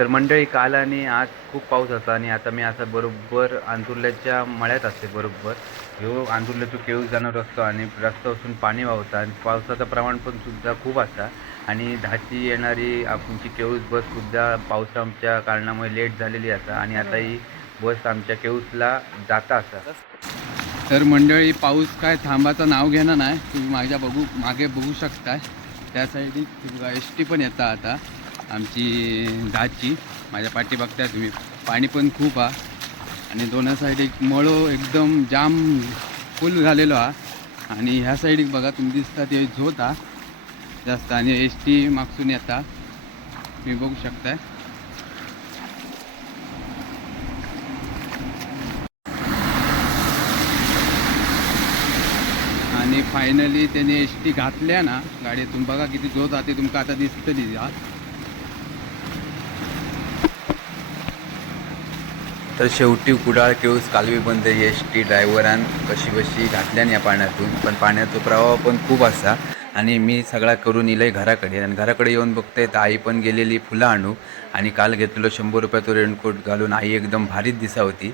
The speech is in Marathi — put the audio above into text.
तर मंडळी काल आणि आज खूप पाऊस होता आणि आता मी असा बरोबर आंतुर्ल्याच्या मळ्यात असते बरोबर. ह्यो आंतुर्ल्याचो केळूस जाणार रस्तो आणि रस्ता असून पाणी वाहता आणि पावसाचं प्रमाण पण सुद्धा खूप असा आणि धाची येणारी आमची केळूस बस सुद्धा पावसाच्या कारणामुळे लेट झालेली असा आणि आता ही बस आमच्या केळूसला जाता असा तर मंडळी पाऊस काय थांबाचं नाव घेणं नाही. तुम्ही माझ्या बघू मागे बघू शकताय. त्या साईडी एस टी पण येता आता. आमची दहाची माझ्या पाठी बघताय तुम्ही. पाणी पण खूप हा. आणि दोन्ही साईड एक मळो एकदम जाम फुल झालेलो हा. आणि ह्या साईड बघा तुम्ही दिसता ते झोत हा. जास्त. आणि एस टी मागसून येता. तुम्ही बघू शकताय. आणि फायनली त्याने एस टी घातल्या ना गाडीतून. बघा किती जोत जाते तुमका आता दिसतली हा. तर शेवटी कुडाळ केळूस कालवी बंद एस टी ड्रायव्हरान कशी बशी घातल्यान या पाण्यातून. पण पाण्याचा प्रवाह पण खूप असा आणि मी सगळा करून इलय घराकडे. आणि घराकडे येऊन बघते तर आई पण गेलेली फुलं आणू. आणि काल घेतलेलो शंभर रुपयाचं रेनकोट घालून आई एकदम भारीच दिसा होती